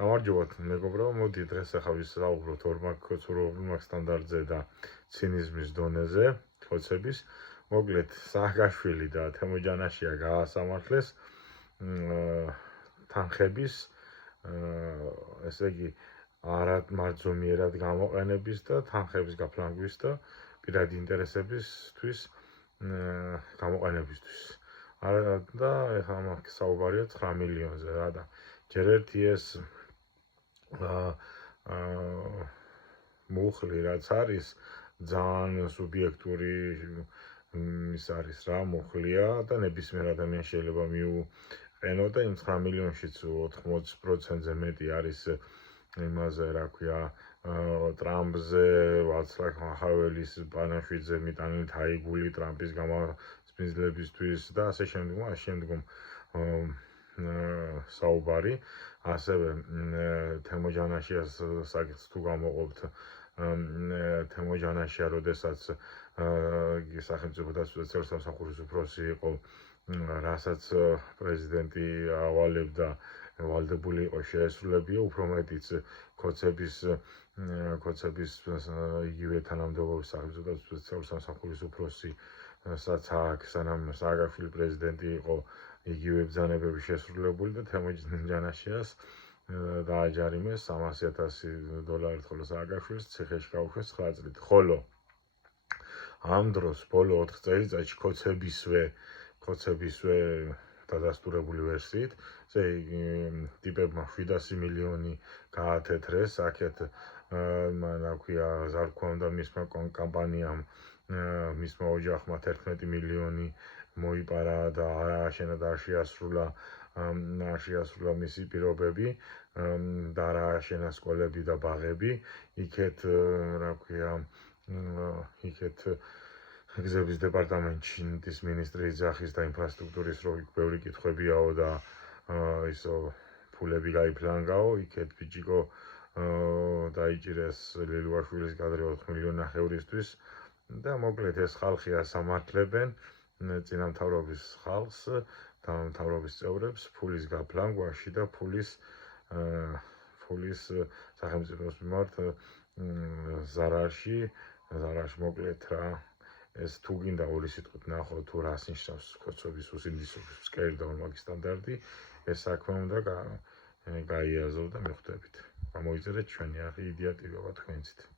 გამარჯობათ მეგობრებო, მოდით დღეს ახლა ვისაუბროთ ორმაგ სტანდარტზე და ცინიზმის დონეზე, ხოცების. მოკლედ, სააკაშვილი და თემო ჯანაშია გაასამართლეს თანხების, ესე იგი, არამარძომიერად გამოყენების და თანხების გაფლანგვის და პირადი ინტერესებისთვის გამოყენებისთვის. და ეხლა მაგ საუბარია 9 მილიონზე რა და ჯერ ერთი ეს მუხლი რაც არის ძალიან სუბიექტური ის არის რა მუხლია და ნებისმიერ ადამიანს შეიძლება მიუყენო და იმ 9 მილიონშიც 80%-ზე მეტი არის იმაზე რა ქვია ტრამპზე, ვაცლავ ჰაველის პანაშვიდზე მიტანილი თაიგული ტრამპის გამოსპინძლებისთვის და ასე შემდგომ საუბარი ასევე თემო ჯანაშიას საკითხს თუ გამოყოფთ თემო ჯანაშია როდესაც სახელმწიფო დაცვის სამსახურის უფროსი იყო რასაც პრეზიდენტი ავალებდა ვალდებული იყო შეესრულებია უფრო მეტიც ქოცების იგივე თანამდებობის სახელმწიფო დაცვის სამსახურის უფროსი სანამ სააკაშვილი პრეზიდენტი იყო იგივე ბრძანებები შესრულებული და თემო ჯანაშიას დააჯარიმეს $300,000 ხოლო სააკაშვილის ციხეში გაუშვეს 9 წლით. ხოლო ამ დროს ბოლო 4 წელიწადში ქოცებისვე დადასტურებული ვერსიით ტიპებმა 700 მილიონი გაათეთრეს, აქეთ რა ქვია ზარქوام და მისმა კამპანიამ მისმა ოჯახმა 11 მილიონი მოიპარა და ააშენა და შეასრულა მისი პირობები და ააშენა სკოლები და ბაღები იქეთ რა ქვია იქეთ გზების დეპარტამენტში ის მინისტრი ძახის და ინფრასტრუქტურის რო ბევრი კითხვებიაო და ისო ფულები გაიფლანგაო იქეთ ბიჭიკო დაიჭირეს ლელუაშვილის კადრი 4 მილიონი ნახევრისთვის და მოკლედ ეს ხალხი ასამართლებენ წინამთავრობის ხალხს და მთავრობის წევრებს ფულის გაფლანგვაში და ფულის სახელმწიფოს მიმართ ზარალში მოკლედ რა ეს თუ გინდა ორი სიტყვით ნახოთ თუ რას ნიშნავს ქოცების უსინდისობის ფსკერი და ორმაგი სტანდარტი ეს საქმე უნდა გაიაზროთ და მიხვდებით. გამოიწერეთ ჩვენი არხი იდეატივობა თქვენცით.